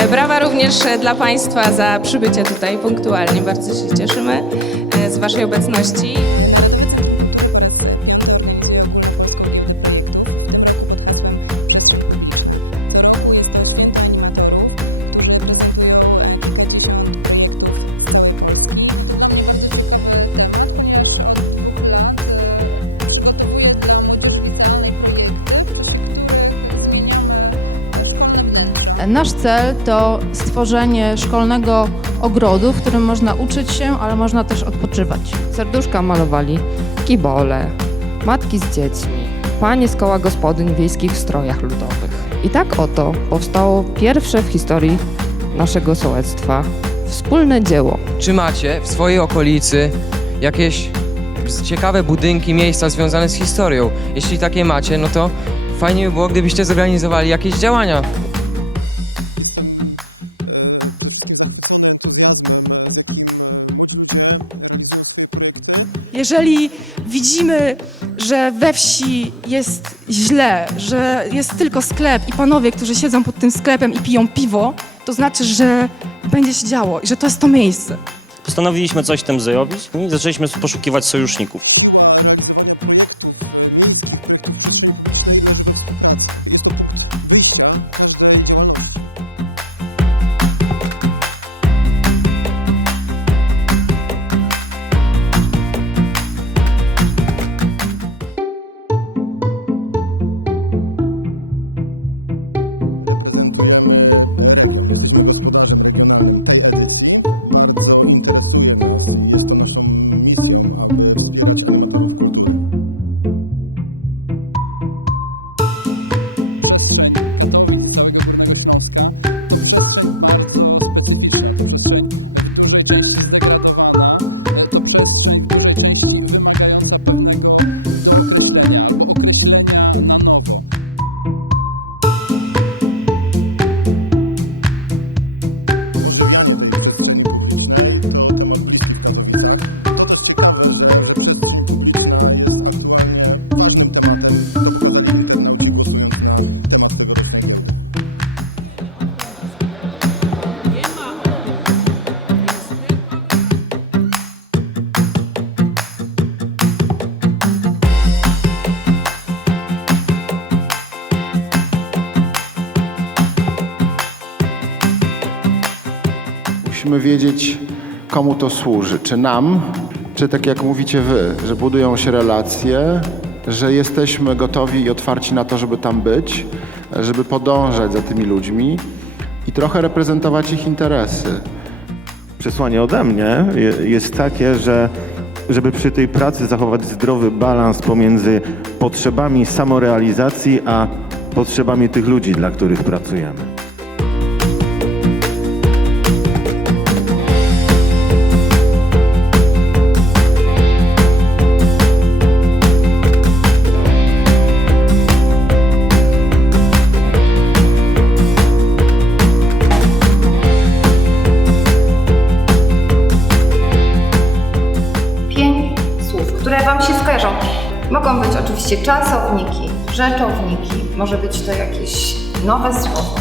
E, Brawa również e, dla Państwa za przybycie tutaj punktualnie. Bardzo się cieszymy e, z Waszej obecności. Nasz cel to stworzenie szkolnego ogrodu, w którym można uczyć się, ale można też odpoczywać. Serduszka malowali kibole, matki z dziećmi, panie z koła gospodyń wiejskich w strojach ludowych. I tak oto powstało pierwsze w historii naszego sołectwa wspólne dzieło. Czy macie w swojej okolicy jakieś ciekawe budynki, miejsca związane z historią? Jeśli takie macie, no to fajnie by było, gdybyście zorganizowali jakieś działania. Jeżeli widzimy, że we wsi jest źle, że jest tylko sklep i panowie, którzy siedzą pod tym sklepem i piją piwo, to znaczy, że będzie się działo i że to jest to miejsce. Postanowiliśmy coś tym zrobić i zaczęliśmy poszukiwać sojuszników. Musimy wiedzieć, komu to służy. Czy nam, czy tak jak mówicie wy, że budują się relacje, że jesteśmy gotowi i otwarci na to, żeby tam być, żeby podążać za tymi ludźmi i trochę reprezentować ich interesy. Przesłanie ode mnie je- jest takie, że żeby przy tej pracy zachować zdrowy balans pomiędzy potrzebami samorealizacji a potrzebami tych ludzi, dla których pracujemy. Mogą być oczywiście czasowniki, rzeczowniki, może być to jakieś nowe słowo.